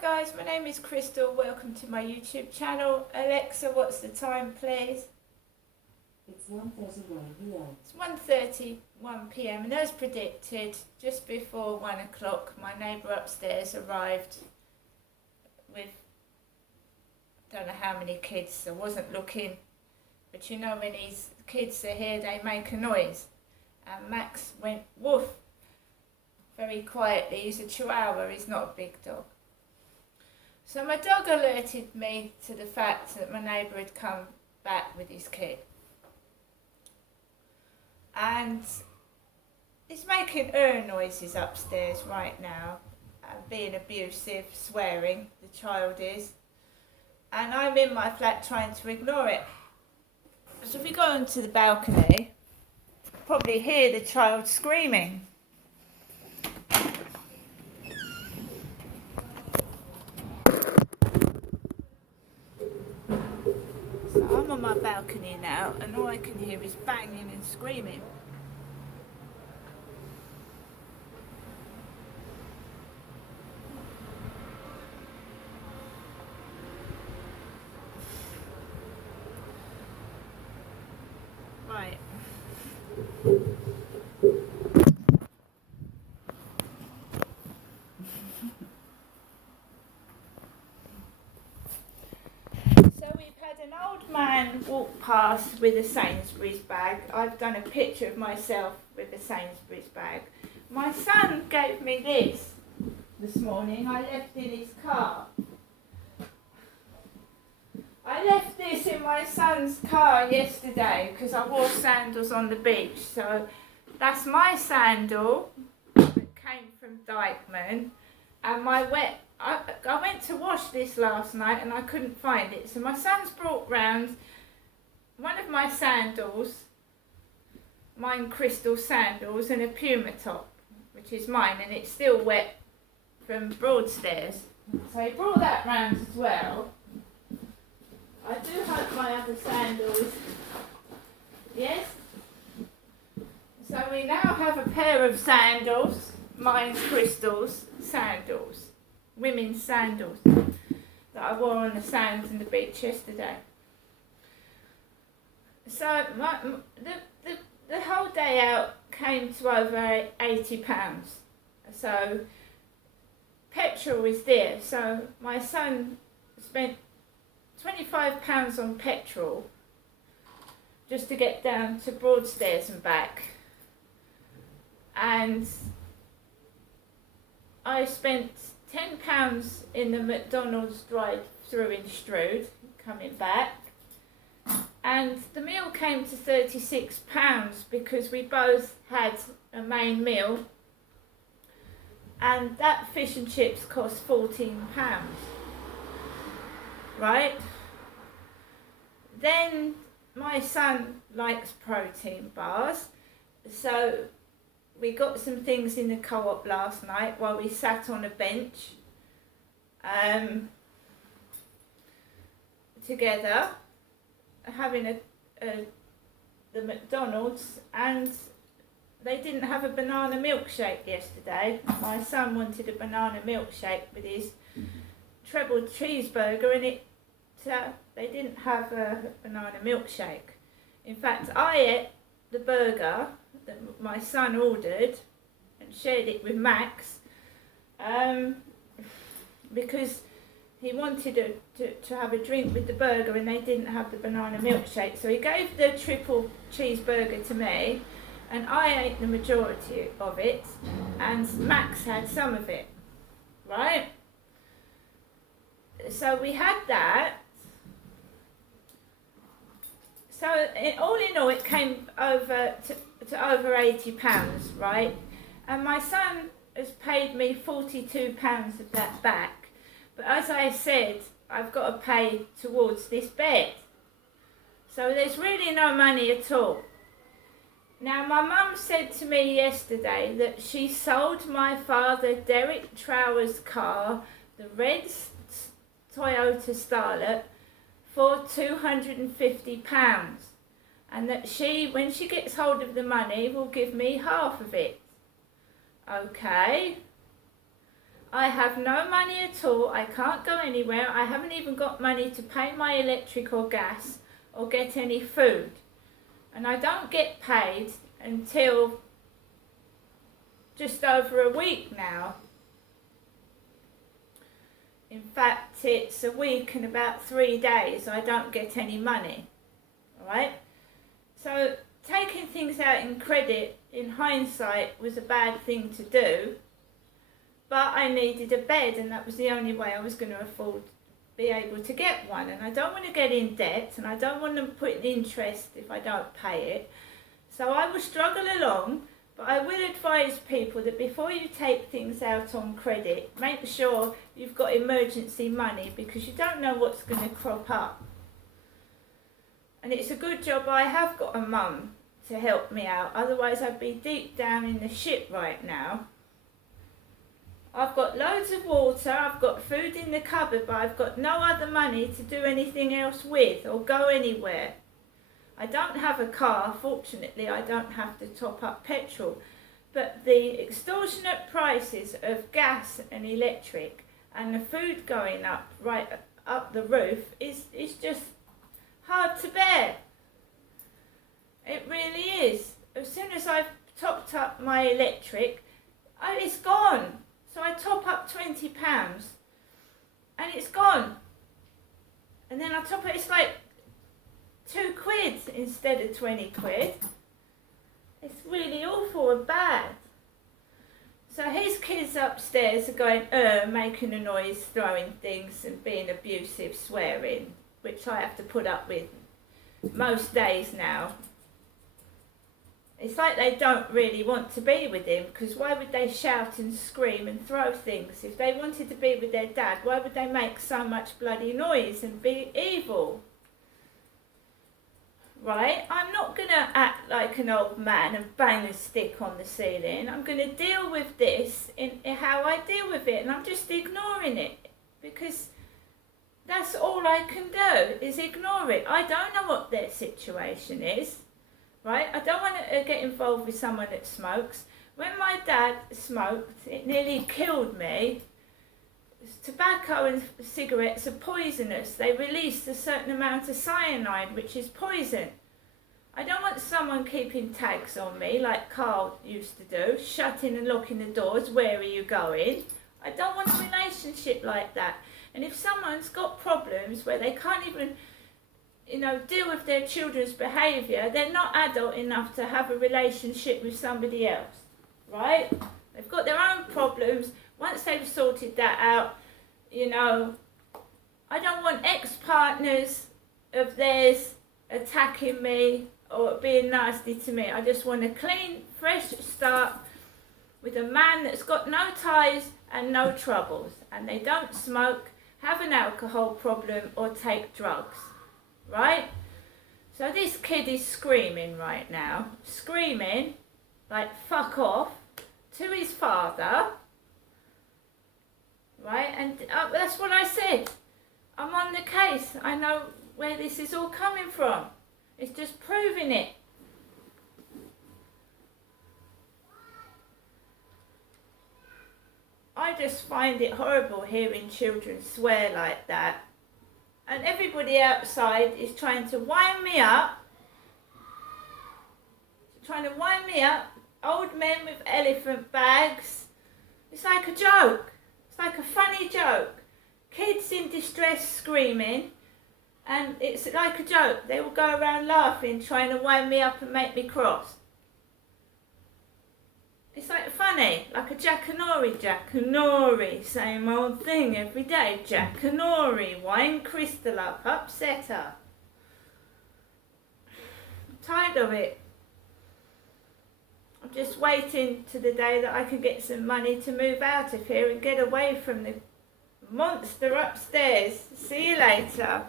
guys, my name is Crystal. Welcome to my YouTube channel. Alexa, what's the time, please? It's 1:31 p.m. It's 1:31 p.m. and as predicted, just before 1 o'clock, my neighbour upstairs arrived with, I don't know how many kids. I wasn't looking, but you know when these kids are here, they make a noise. And Max went woof very quietly. He's a chihuahua, he's not a big dog. So my dog alerted me to the fact that my neighbour had come back with his kid. And he's making noises upstairs right now, being abusive, swearing, the child is. And I'm in my flat trying to ignore it. So if we go onto the balcony, you'll probably hear the child screaming. I'm on my balcony now and all I can hear is banging and screaming. Right. So we've had an old man walk past with a Sainsbury's bag. I've done a picture of myself with a Sainsbury's bag. My son gave me this morning. I left in his car. I left this in my son's car yesterday because I wore sandals on the beach. So that's my sandal that came from Dykeman, and I went to wash this last night and I couldn't find it. So my son's brought round one of my sandals, mine Crystal sandals, and a Puma top, which is mine, and it's still wet from Broadstairs. So he brought that round as well. I do have my other sandals. Yes? So we now have a pair of sandals, mine Crystal's sandals. Women's sandals that I wore on the sands and the beach yesterday. So the whole day out came to over £80. So petrol is there. So my son spent £25 on petrol just to get down to Broadstairs and back. And I spent £10 in the McDonald's drive-through in Strood, coming back, and the meal came to £36 because we both had a main meal, and that fish and chips cost £14, right? Then my son likes protein bars, so we got some things in the Co-op last night while we sat on a bench together, having the McDonald's, and they didn't have a banana milkshake yesterday. My son wanted a banana milkshake with his treble cheeseburger, and they didn't have a banana milkshake. In fact, I ate the burger that my son ordered and shared it with Max because he wanted to have a drink with the burger and they didn't have the banana milkshake. So he gave the triple cheeseburger to me and I ate the majority of it and Max had some of it, right? So we had that. So all in all, it came over to over £80, right? And my son has paid me £42 of that back. But as I said, I've got to pay towards this bed. So there's really no money at all. Now, my mum said to me yesterday that she sold my father Derek Trower's car, the red Toyota Starlet, for £250, and that she, when she gets hold of the money, will give me half of it. Okay. I have no money at all. I can't go anywhere. I haven't even got money to pay my electric or gas or get any food. And I don't get paid until just over a week now. In fact, it's a week and about 3 days I don't get any money. Alright? So taking things out in credit, in hindsight, was a bad thing to do. But I needed a bed, and that was the only way I was going to be able to get one. And I don't want to get in debt, and I don't want to put in interest if I don't pay it. So I will struggle along, but I will advise people that before you take things out on credit, make sure you've got emergency money, because you don't know what's going to crop up. And it's a good job I have got a mum to help me out, otherwise I'd be deep down in the shit right now. I've got loads of water, I've got food in the cupboard, but I've got no other money to do anything else with or go anywhere. I don't have a car, fortunately I don't have to top up petrol, but the extortionate prices of gas and electric and the food going up right up the roof is just hard to bear. It really is. As soon as I've topped up my electric, it's gone. So I top up £20 and it's gone. And then I top it, it's like £2 instead of 20 quid. It's really awful and bad. So his kids upstairs are going, making a noise, throwing things and being abusive, swearing, which I have to put up with most days now. It's like they don't really want to be with him, because why would they shout and scream and throw things? If they wanted to be with their dad, why would they make so much bloody noise and be evil? Right? I'm not going to act like an old man and bang a stick on the ceiling. I'm going to deal with this in how I deal with it, and I'm just ignoring it, because that's all I can do, is ignore it. I don't know what their situation is. Right? I don't want to get involved with someone that smokes. When my dad smoked, it nearly killed me. Tobacco and cigarettes are poisonous. They release a certain amount of cyanide, which is poison. I don't want someone keeping tags on me like Carl used to do, shutting and locking the doors, where are you going? I don't want a relationship like that. And if someone's got problems where they can't even deal with their children's behaviour, they're not adult enough to have a relationship with somebody else, right? They've got their own problems. Once they've sorted that out, I don't want ex-partners of theirs attacking me or being nasty to me. I just want a clean, fresh start with a man that's got no ties and no troubles, and they don't smoke, have an alcohol problem or take drugs. Right? So this kid is screaming right now. Screaming like fuck off to his father. Right? And that's what I said. I'm on the case. I know where this is all coming from. It's just proving it. I just find it horrible hearing children swear like that. And everybody outside is trying to wind me up. Old men with elephant bags. It's like a joke. It's like a funny joke. Kids in distress screaming. And it's like a joke. They will go around laughing, trying to wind me up and make me cross. It's like funny, like a Jackanory, same old thing every day. Jackanory, wind Crystal up, upset her. I'm tired of it. I'm just waiting to the day that I can get some money to move out of here and get away from the monster upstairs. See you later.